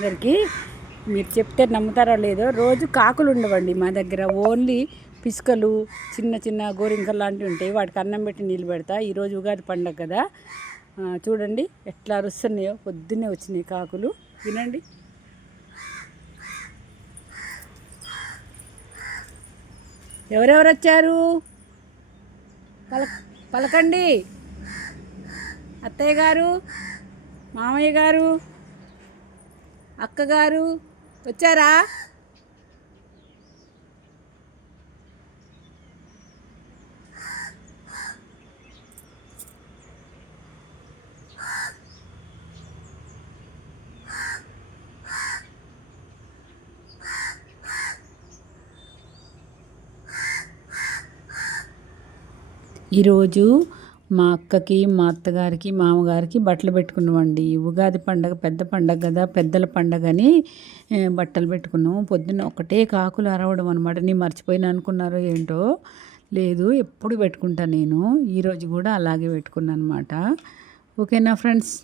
అందరికి మీరు చెప్తే నమ్ముతారో లేదో రోజు కాకులు ఉండవండి మా దగ్గర. ఓన్లీ పిసుకలు, చిన్న చిన్న గోరింకలు లాంటివి ఉంటాయి. వాటికి అన్నం పెట్టి నీళ్ళు పెడతా. ఈరోజు ఉగాది పండుగ కదా, చూడండి ఎట్లా అరుస్తున్నాయో. పొద్దున్నే వచ్చినాయి కాకులు, వినండి. ఎవరెవరు వచ్చారు పలకండి. అత్తయ్య గారు, మామయ్య గారు, అక్కగారు వచ్చారా? ఈరోజు మా అక్కకి, మా అత్తగారికి, మామగారికి బట్టలు పెట్టుకున్నామండి. ఉగాది పండగ పెద్ద పండగ కదా, పెద్దల పండగ అని బట్టలు పెట్టుకున్నాము. పొద్దున్న ఒకటే కాకులు అరవడం అనమాట. నేను మర్చిపోయినా అనుకున్నారో ఏంటో. లేదు, ఎప్పుడు పెట్టుకుంటా నేను. ఈరోజు కూడా అలాగే పెట్టుకున్నాను అనమాట. ఓకేనా ఫ్రెండ్స్?